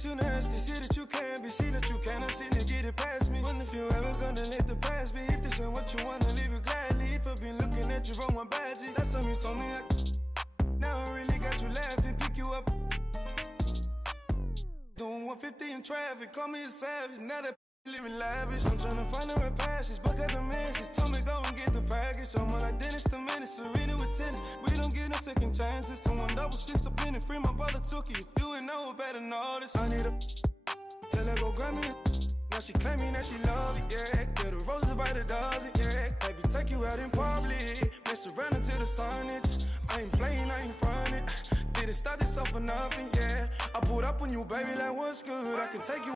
too nasty. See that you can be, see that you cannot see to get it past me. Wonder if you ever gonna let the past be. If this ain't what you wanna, leave it gladly. If I've been looking at you from one badgy. Last time you told me now I really got you laughing, pick you up. Doing 150 in traffic, call me a savage. Now that living lavish, I'm trying to find the right passage. But got the message, told me go and get the package. I'm like Dennis the Menace, Serena with tennis. We don't get no second chances. To 166 up in it, free my brother took it. If you ain't know better know this. I need a tell her go grab me. Now she claiming that she love it, yeah. Get the roses by the dozen, yeah. Maybe take you out in public, mess around until the sun is. I ain't playing, I ain't frontin'. Didn't start this off for nothing, yeah. I pulled up on you, baby, like what's good. I can take you.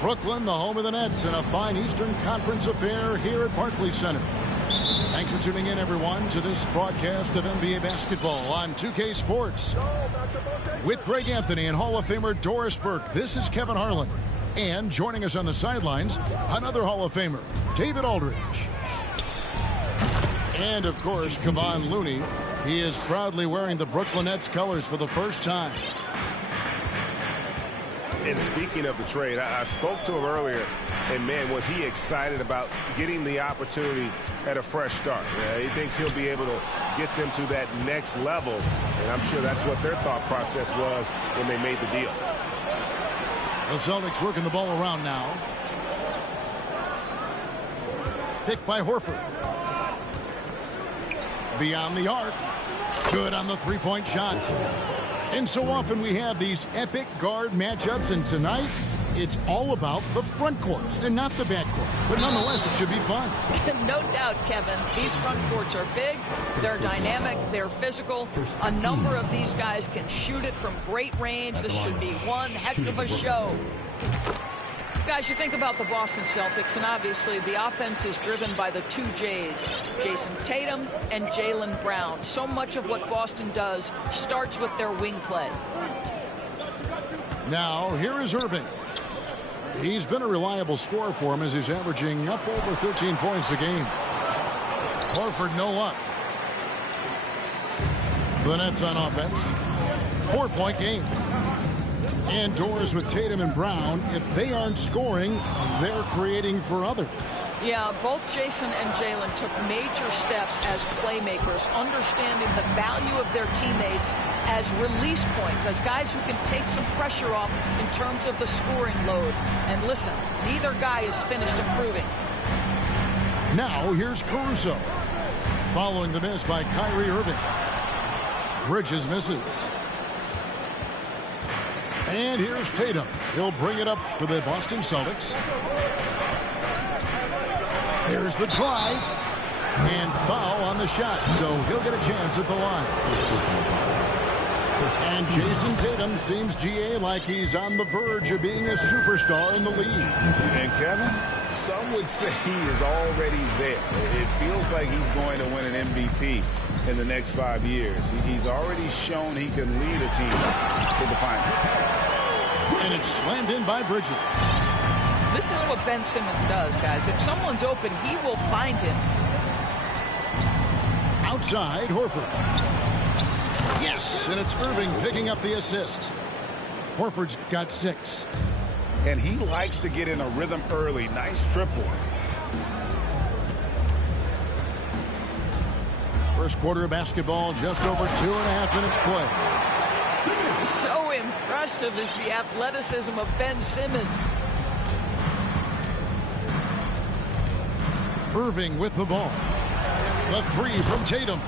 Brooklyn, the home of the Nets, in a fine Eastern Conference affair here at Barclays Center. Thanks for tuning in, everyone, to this broadcast of NBA basketball on 2K Sports. With Greg Anthony and Hall of Famer Doris Burke, this is Kevin Harlan. And joining us on the sidelines, another Hall of Famer, David Aldridge. And, of course, Kevon Looney. He is proudly wearing the Brooklyn Nets colors for the first time. And speaking of the trade, I spoke to him earlier, and man, was he excited about getting the opportunity at a fresh start. He thinks he'll be able to get them to that next level, and I'm sure that's what their thought process was when they made the deal. The Celtics working the ball around now. Picked by Horford. Beyond the arc. Good on the three-point shot. And so often we have these epic guard matchups, and tonight it's all about the front court and not the back court. But nonetheless, it should be fun. No doubt, Kevin. These front courts are big, they're dynamic, they're physical. A number of these guys can shoot it from great range. This should be one heck of a show. Guys, you think about the Boston Celtics, and obviously the offense is driven by the two J's, Jason Tatum and Jaylen Brown. So much of what Boston does starts with their wing play. Now, here is Irving. He's been a reliable scorer for him as he's averaging up over 13 points a game. Horford no luck. The Nets on offense. 4-point game. And doors with Tatum and Brown. If they aren't scoring, they're creating for others. Yeah, both Jason and Jaylen took major steps as playmakers, understanding the value of their teammates as release points, as guys who can take some pressure off in terms of the scoring load. And listen, neither guy is finished improving. Now here's Caruso. Following the miss by Kyrie Irving. Bridges misses. And here's Tatum. He'll bring it up for the Boston Celtics. There's the drive. And foul on the shot, so he'll get a chance at the line. And Jason Tatum seems, GA, like he's on the verge of being a superstar in the league. And Kevin, some would say he is already there. It feels like he's going to win an MVP in the next 5 years. He's already shown he can lead a team to the final. And it's slammed in by Bridges. This is what Ben Simmons does, guys. If someone's open, he will find him. Outside, Horford. Yes, and it's Irving picking up the assist. Horford's got 6. And he likes to get in a rhythm early. Nice triple. First quarter of basketball, just over 2.5 minutes play. So impressive is the athleticism of Ben Simmons. Irving with the ball. The 3 from Tatum.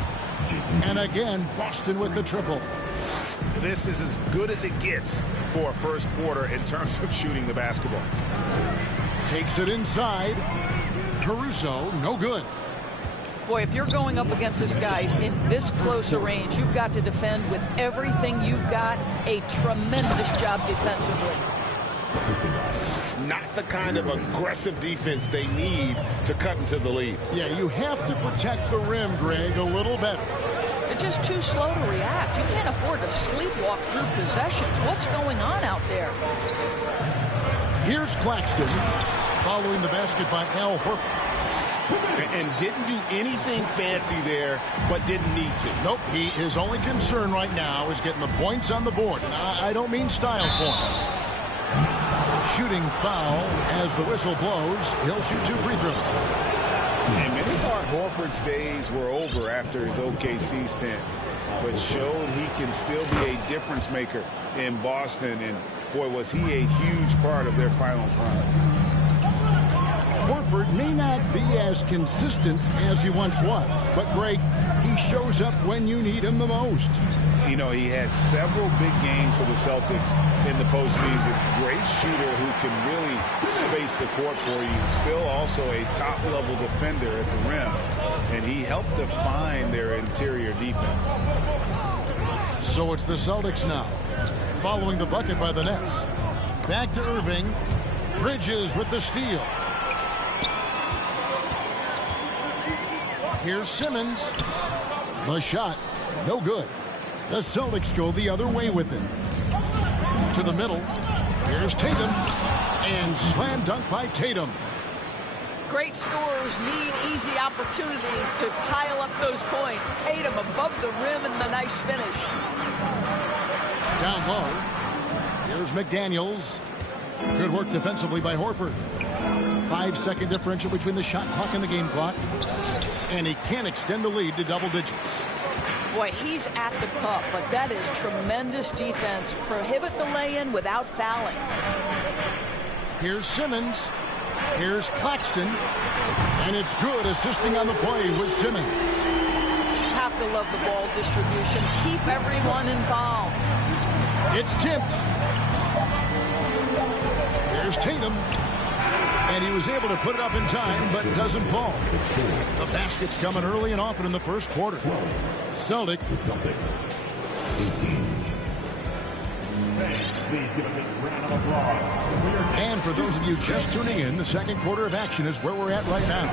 And again, Boston with the triple. This is as good as it gets for a first quarter in terms of shooting the basketball. Takes it inside. Caruso, no good. Boy, if you're going up against this guy in this close a range, you've got to defend with everything you've got. A tremendous job defensively. Not the kind of aggressive defense they need to cut into the lead. Yeah, you have to protect the rim, Greg, a little better. They're just too slow to react. You can't afford to sleepwalk through possessions. What's going on out there? Here's Claxton, following the basket by Al Horford. And didn't do anything fancy there, but didn't need to. Nope, his only concern right now is getting the points on the board. And I don't mean style points. Shooting foul as the whistle blows. He'll shoot 2 free throws. And many thought Horford's days were over after his OKC stint, but showed he can still be a difference maker in Boston. And boy, was he a huge part of their finals run. Horford may not be as consistent as he once was, but Greg, he shows up when you need him the most. You know, he had several big games for the Celtics in the postseason. Great shooter who can really space the court for you. Still also a top-level defender at the rim. And he helped define their interior defense. So it's the Celtics now, following the bucket by the Nets. Back to Irving. Bridges with the steal. Here's Simmons. The shot, no good. The Celtics go the other way with him. To the middle. Here's Tatum. And slam dunk by Tatum. Great scorers need easy opportunities to pile up those points. Tatum above the rim and the nice finish. Down low. Here's McDaniels. Good work defensively by Horford. 5-second differential between the shot clock and the game clock. And he can't extend the lead to double digits. Boy, he's at the cup, but that is tremendous defense. Prohibit the lay-in without fouling. Here's Simmons. Here's Claxton. And it's good, assisting on the play with Simmons. Have to love the ball distribution. Keep everyone involved. It's tipped. Here's Tatum. And he was able to put it up in time, but it doesn't fall. The basket's coming early and often in the first quarter. Celtics. And for those of you just tuning in, the second quarter of action is where we're at right now.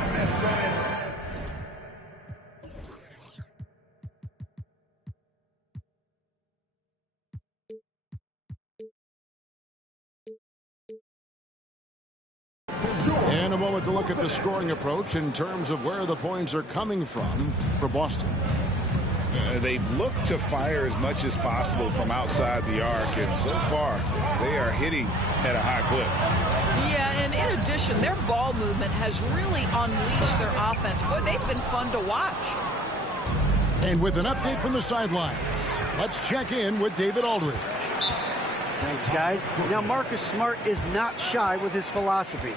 And a moment to look at the scoring approach in terms of where the points are coming from for Boston. They've looked to fire as much as possible from outside the arc, and so far they are hitting at a high clip. Yeah, and in addition, their ball movement has really unleashed their offense. Boy, they've been fun to watch. And with an update from the sidelines, let's check in with David Aldridge. Thanks, guys. Now, Marcus Smart is not shy with his philosophy.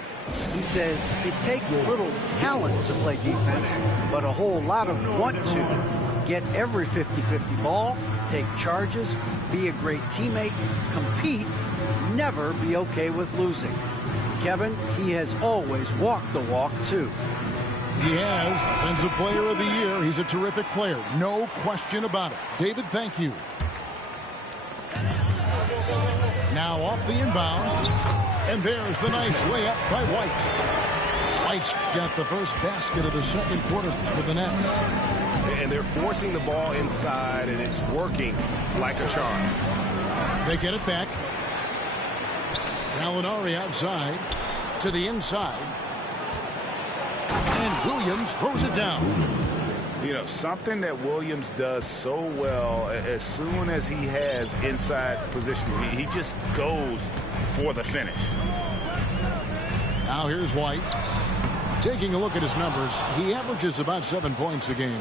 He says it takes little talent to play defense, but a whole lot of want to. Get every 50-50 ball, take charges, be a great teammate, compete, never be okay with losing. Kevin, he has always walked the walk, too. He has. Defensive Player of the Year. He's a terrific player. No question about it. David, thank you. Now off the inbound. And there's the nice layup by White. White's got the first basket of the second quarter for the Nets. And they're forcing the ball inside, and it's working like a charm. They get it back. Gallinari outside to the inside. And Williams throws it down. You know, something that Williams does so well, as soon as he has inside position, he just goes for the finish. Now here's White. Taking a look at his numbers, he averages about 7 points a game.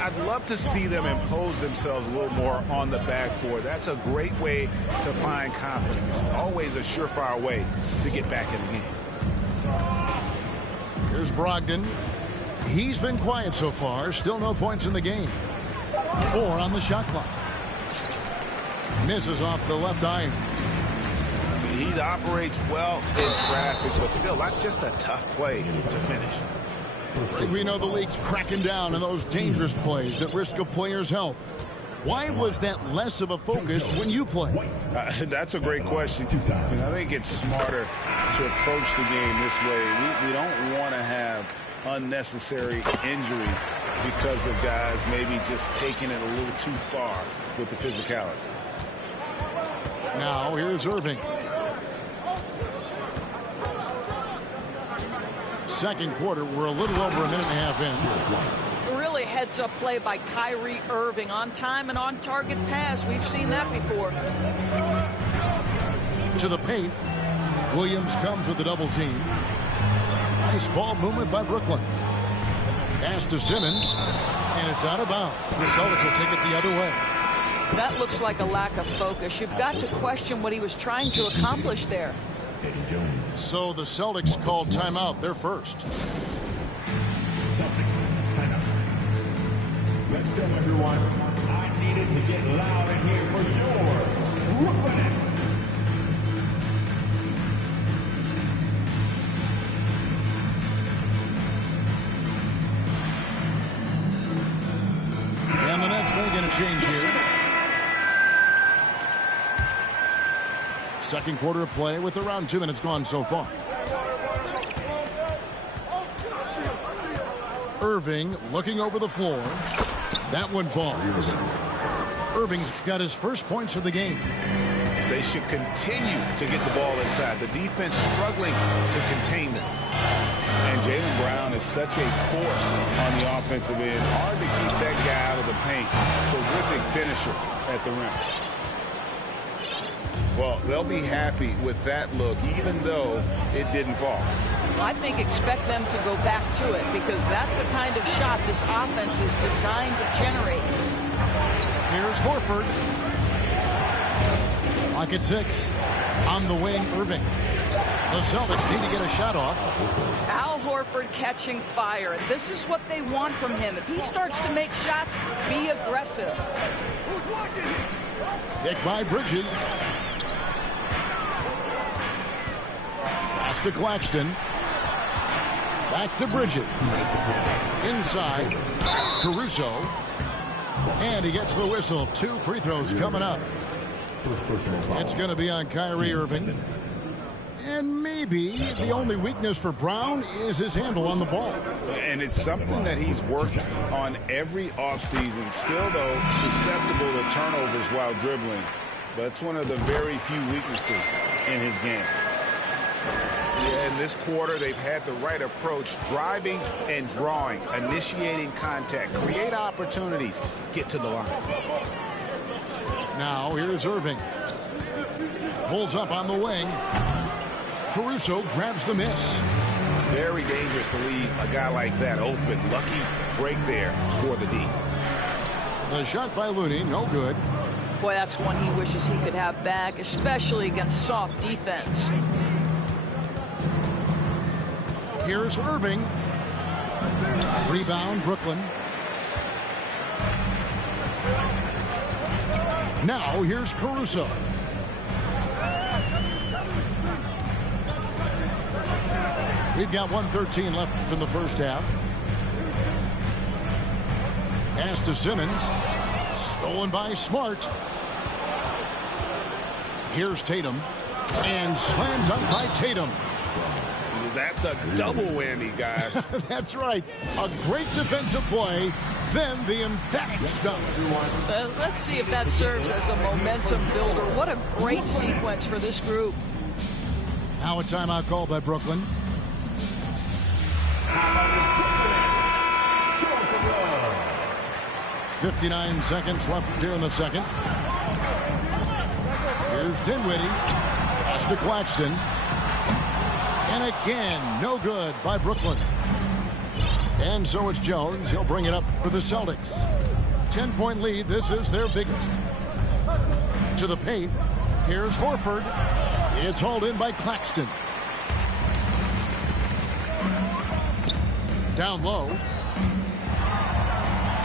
I'd love to see them impose themselves a little more on the backboard. That's a great way to find confidence. Always a surefire way to get back in the game. Here's Brogdon. He's been quiet so far. Still no points in the game. 4 on the shot clock. Misses off the left iron. He operates well in traffic, but still, that's just a tough play to finish. We know the league's cracking down on those dangerous plays that risk a player's health. Why was that less of a focus when you play? That's a great question. I think it's smarter to approach the game this way. We don't want to have unnecessary injury because of guys maybe just taking it a little too far with the physicality. Now here's Irving. Second quarter, we're a little over a minute and a half in. Really heads-up play by Kyrie Irving. On time and on target pass. We've seen that before. To the paint. Williams comes with the double team. Nice ball movement by Brooklyn. Pass to Simmons. And it's out of bounds. The Celtics will take it the other way. That looks like a lack of focus. You've got to question what he was trying to accomplish there. So the Celtics called timeout. They're first. Let's go, everyone. I needed to get loud in here for your Brooklyn Nets. And the Nets making a change here. Second quarter of play with around 2 minutes gone so far. Irving looking over the floor. That one falls. Irving's got his first points of the game. They should continue to get the ball inside. The defense struggling to contain them. And Jaylen Brown is such a force on the offensive end. Hard to keep that guy out of the paint. Terrific finisher at the rim. Well, they'll be happy with that look, even though it didn't fall. I think expect them to go back to it because that's the kind of shot this offense is designed to generate. Here's Horford. Lock at 6. On the wing, Irving. The Celtics need to get a shot off. Al Horford catching fire. And this is what they want from him. If he starts to make shots, be aggressive. Pick by Bridges. Pass to Claxton. Back to Bridges. Inside. Caruso. And he gets the whistle. 2 free throws coming up. It's going to be on Kyrie Irving. And maybe the only weakness for Brown is his handle on the ball. And it's something that he's worked on every offseason. Still, though, susceptible to turnovers while dribbling. But it's one of the very few weaknesses in his game. Yeah, in this quarter, they've had the right approach, driving and drawing, initiating contact, create opportunities, get to the line. Now, here's Irving. Pulls up on the wing. Caruso grabs the miss. Very dangerous to leave a guy like that open. Lucky break there for the D. The shot by Looney, no good. Boy, that's one he wishes he could have back, especially against soft defense. Here's Irving. Rebound, Brooklyn. Now, here's Caruso. We've got 1:13 left from the first half. Pass to Simmons. Stolen by Smart. Here's Tatum. And slam dunk by Tatum. That's a double whammy, guys. That's right. A great defensive play, then the emphatic dunk. Let's see if that serves as a momentum builder. What a great sequence for this group. Now a timeout called by Brooklyn. "59 seconds left here in the second. Here's Dinwiddie. Pass to Claxton. And again, no good by Brooklyn. And so it's Jones. He'll bring it up for the Celtics. 10-point lead. This is their biggest. To the paint. Here's Horford. It's hauled in by Claxton. Down low.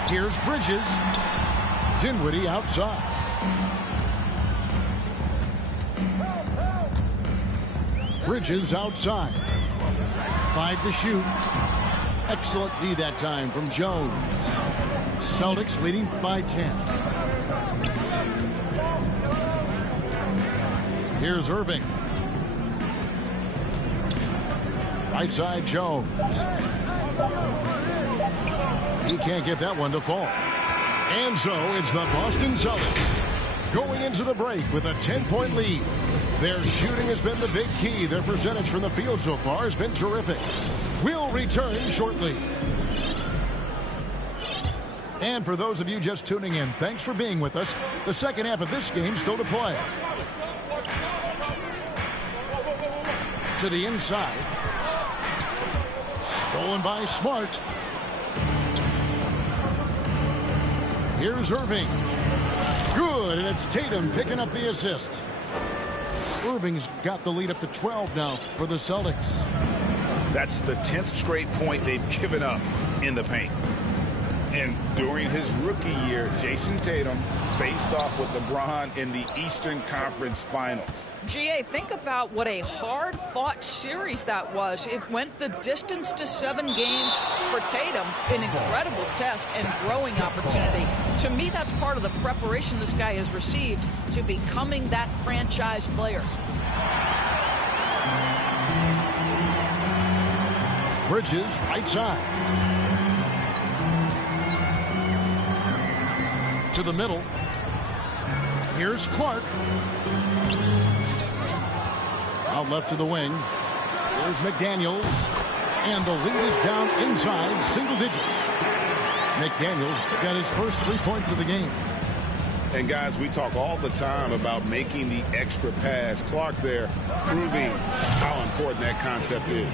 Here's Bridges. Dinwiddie outside. Bridges outside. 5 to shoot. Excellent D that time from Jones. Celtics leading by 10. Here's Irving. Right side Jones. He can't get that one to fall. And so it's the Boston Celtics going into the break with a 10-point lead. Their shooting has been the big key. Their percentage from the field so far has been terrific. We'll return shortly. And for those of you just tuning in, thanks for being with us. The second half of this game still to play. To the inside. Stolen by Smart. Here's Irving. Good, and it's Tatum picking up the assist. Irving's got the lead up to 12 now for the Celtics. That's the 10th straight point they've given up in the paint. And during his rookie year, Jason Tatum faced off with LeBron in the Eastern Conference Finals. GA, think about what a hard-fought series that was. It went the distance to 7 games for Tatum, an incredible test and growing opportunity. To me, that's part of the preparation this guy has received to becoming that franchise player. Bridges, right side. To the middle. Here's Clark. Out left to the wing. Here's McDaniels. And the lead is down inside single digits. McDaniels got his first 3 points of the game. And guys, we talk all the time about making the extra pass. Clark there proving how important that concept is.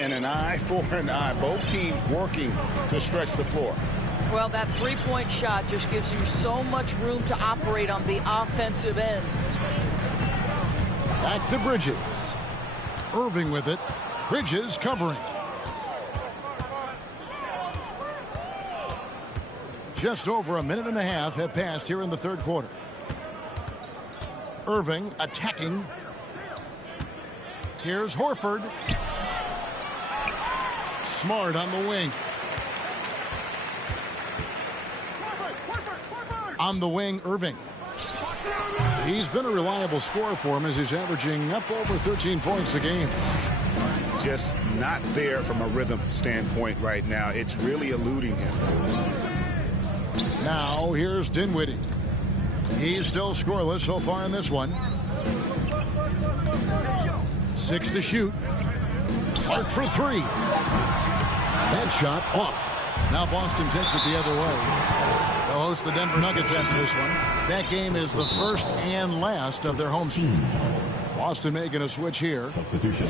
And an eye for an eye. Both teams working to stretch the floor. Well, that three-point shot just gives you so much room to operate on the offensive end. Back to Bridges. Irving with it. Bridges covering. Just over a minute and a half have passed here in the third quarter. Irving attacking. Here's Horford. Smart on the wing. On the wing, Irving. He's been a reliable scorer for him as he's averaging up over 13 points a game. Just not there from a rhythm standpoint right now. It's really eluding him. Now here's Dinwiddie. He's still scoreless so far in this one. 6 to shoot. Clark for 3. That shot off. Now Boston takes it the other way. They'll host the Denver Nuggets after this one. That game is the first and last of their home season. Boston making a switch here. Substitution.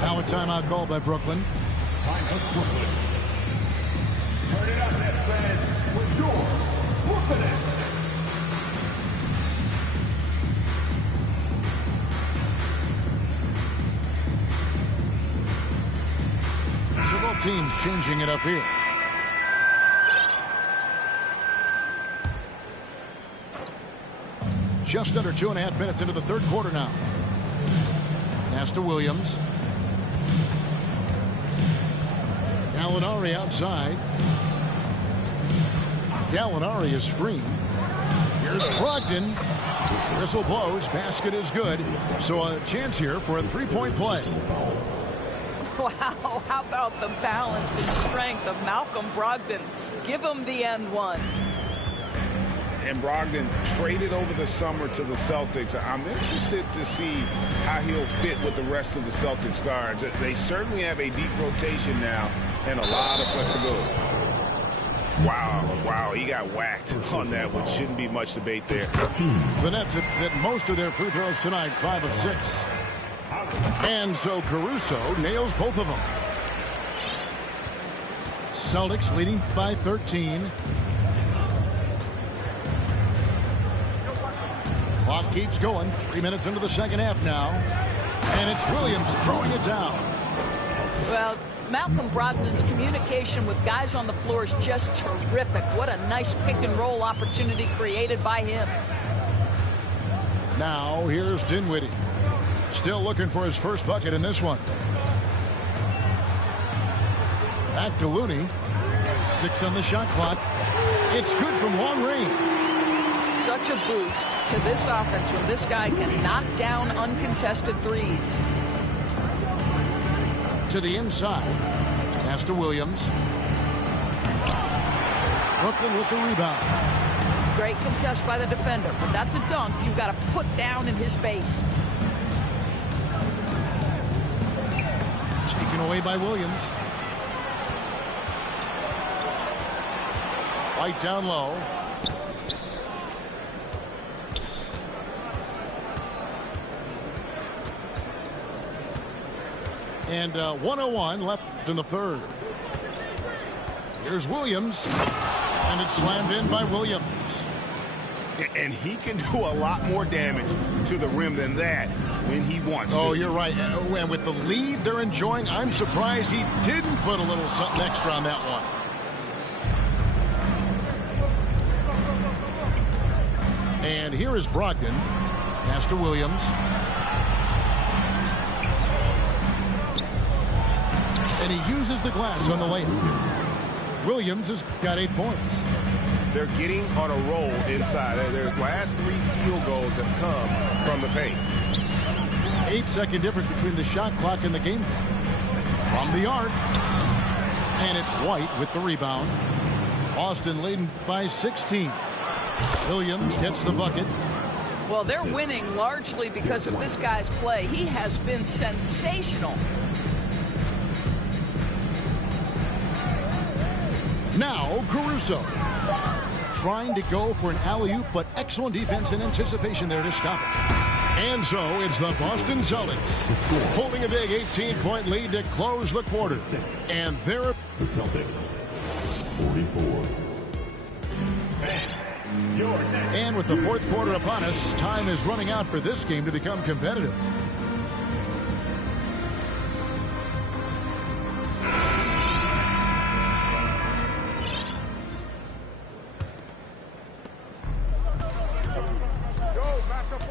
Now a timeout called by Brooklyn. Timeout Brooklyn. Turn it up, Nets fans, with your Brooklyn. Several teams changing it up here. Just under 2.5 minutes into the third quarter now. Pass to Williams. Gallinari outside. Gallinari is screened. Here's Brogdon. Whistle blows. Basket is good. So a chance here for a three-point play. Wow, how about the balance and strength of Malcolm Brogdon? Give him the end one. And Brogdon traded over the summer to the Celtics. I'm interested to see how he'll fit with the rest of the Celtics guards. They certainly have a deep rotation now and a lot of flexibility. Wow, he got whacked on that one. Shouldn't be much debate there. The Nets hit most of their free throws tonight, 5 of 6. And so Caruso nails both of them. Celtics leading by 13. Clock keeps going. 3 minutes into the second half now. And it's Williams throwing it down. Well, Malcolm Brogdon's communication with guys on the floor is just terrific. What a nice pick and roll opportunity created by him. Now here's Dinwiddie. Still looking for his first bucket in this one. Back to Looney. 6 on the shot clock. It's good from long range. Such a boost to this offense when this guy can knock down uncontested threes. To the inside. Pass to Williams. Brooklyn with the rebound. Great contest by the defender, but that's a dunk you've got to put down in his face. Taken away by Williams. White down low. And 1:01 left in the third. Here's Williams. And it's slammed in by Williams. And he can do a lot more damage to the rim than that when he wants to. Oh, you're right. And with the lead they're enjoying, I'm surprised he didn't put a little something extra on that one. And here is Brogdon. Pass to Williams. And he uses the glass on the layup. Williams has got 8 points. They're getting on a roll inside. Their last 3 field goals have come from the paint. 8-second difference between the shot clock and the game clock. From the arc. And it's White with the rebound. Boston leading by 16. Williams gets the bucket. Well, they're winning largely because of this guy's play. He has been sensational. Now Caruso trying to go for an alley-oop, but excellent defense and anticipation there to stop it. And so it's the Boston Celtics holding a big 18-point lead to close the quarter. And they're The Celtics, 44. And with the fourth quarter upon us, time is running out for this game to become competitive.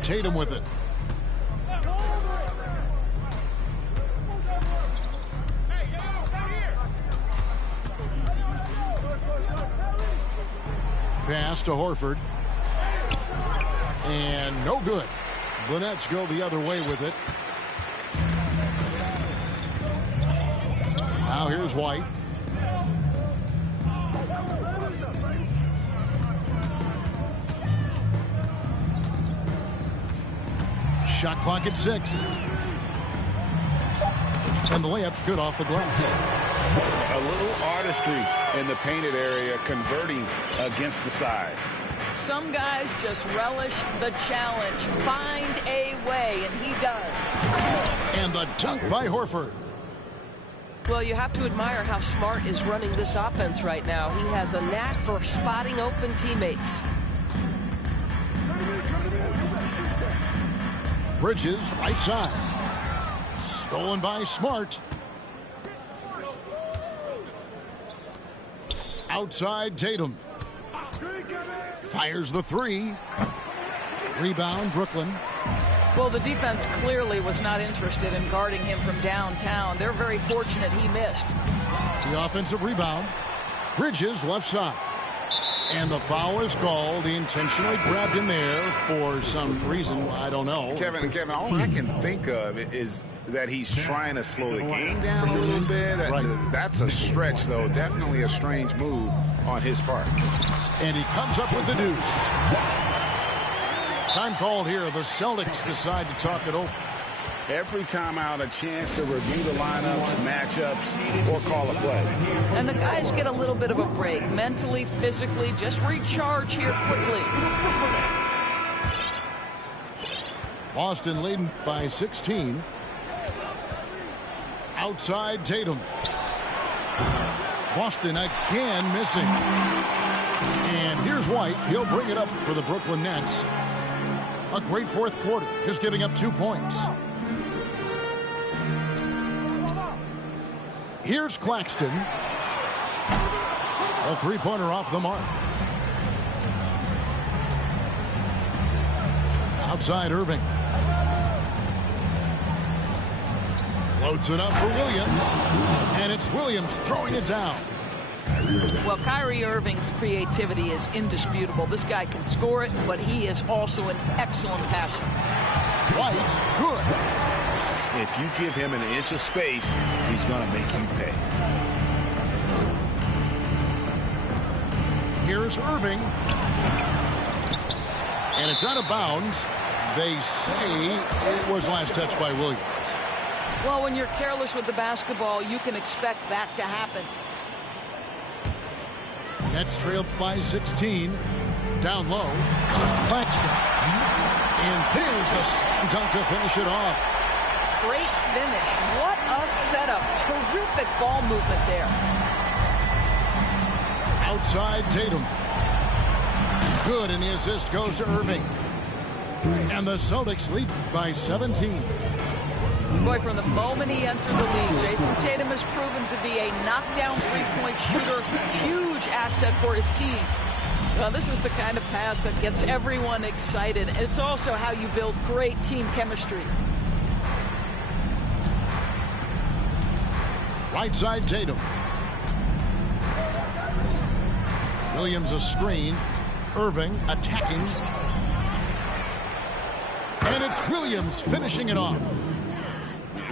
Tatum with it. Pass to Horford. And no good. The Nets go the other way with it. Now here's White. Shot clock at 6. And the layup's good off the glass. A little artistry in the painted area, converting against the size. Some guys just relish the challenge. Find a way, and he does. And the dunk by Horford. Well, you have to admire how Smart is running this offense right now. He has a knack for spotting open teammates. Bridges, right side. Stolen by Smart. Outside Tatum. Fires the 3. Rebound Brooklyn. Well, the defense clearly was not interested in guarding him from downtown. They're very fortunate he missed. The offensive rebound. Bridges left side. And the foul is called. He intentionally grabbed him there for some reason. I don't know. Kevin, all I can think of is that he's trying to slow the game down a little bit. Right. That's a stretch, though. Definitely a strange move on his part. And he comes up with the deuce. Time called here. The Celtics decide to talk it over. Every time out, a chance to review the lineups, matchups, or call a play. And the guys get a little bit of a break. Mentally, physically, just recharge here quickly. Boston leading by 16. Outside Tatum. Boston again missing. And here's White. He'll bring it up for the Brooklyn Nets. A great fourth quarter, just giving up 2 points. Here's Claxton. A three-pointer off the mark. Outside Irving. Floats it up for Williams. And it's Williams throwing it down. Well, Kyrie Irving's creativity is indisputable. This guy can score it, but he is also an excellent passer. White, good. If you give him an inch of space, he's going to make you pay. Here's Irving. And it's out of bounds. They say it was last touched by Williams. Well, when you're careless with the basketball, you can expect that to happen. Nets trailed by 16. Down low. Claxton. And there's the slam dunk to finish it off. Great finish. What a setup. Terrific ball movement there. Outside Tatum. Good, and the assist goes to Irving. And the Celtics lead by 17. Boy, from the moment he entered the league, Jason Tatum has proven to be a knockdown three-point shooter. Huge asset for his team. Well, this is the kind of pass that gets everyone excited. It's also how you build great team chemistry. Right side Tatum. Williams a screen. Irving attacking. And it's Williams finishing it off.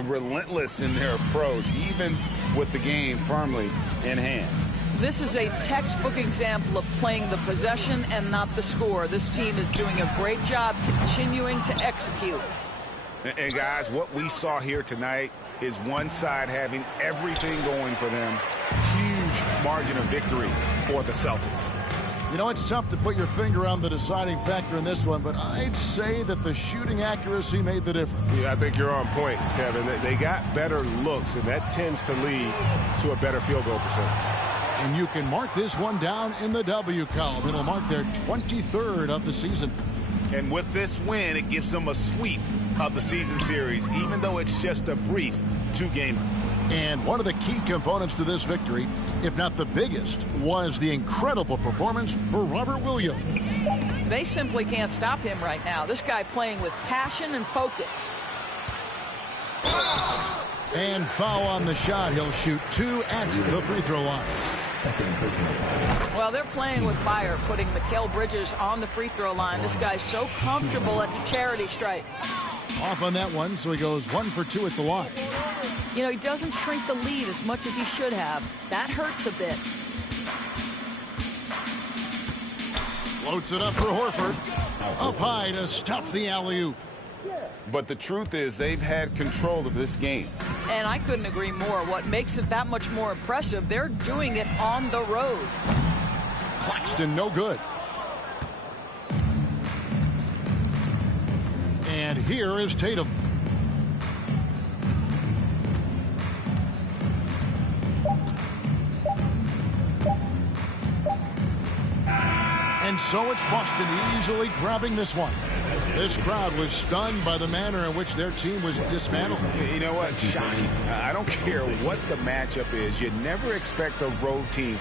Relentless in their approach, even with the game firmly in hand. This is a textbook example of playing the possession and not the score. This team is doing a great job continuing to execute. And guys, what we saw here tonight is one side having everything going for them. Huge margin of victory for the Celtics. You know, it's tough to put your finger on the deciding factor in this one, but I'd say that the shooting accuracy made the difference. Yeah, I think you're on point, Kevin. They got better looks, and that tends to lead to a better field goal percentage. And you can mark this one down in the W column. It'll mark their 23rd of the season. And with this win, it gives them a sweep of the season series, even though it's just a brief two-gamer. And one of the key components to this victory, if not the biggest, was the incredible performance for Robert Williams. They simply can't stop him right now. This guy playing with passion and focus. And foul on the shot. He'll shoot 2 at the free throw line. Well, they're playing with fire, putting Mikal Bridges on the free throw line. This guy's so comfortable at the charity stripe. Off on that one, so he goes 1 for 2 at the line. You know, he doesn't shrink the lead as much as he should have. That hurts a bit. Floats it up for Horford. Up high to stuff the alley-oop. But the truth is they've had control of this game. And I couldn't agree more. What makes it that much more impressive, they're doing it on the road. Claxton no good. And here is Tatum. And so it's Boston easily grabbing this one. This crowd was stunned by the manner in which their team was dismantled. You know what? Shocking. I don't care what the matchup is. You never expect a road team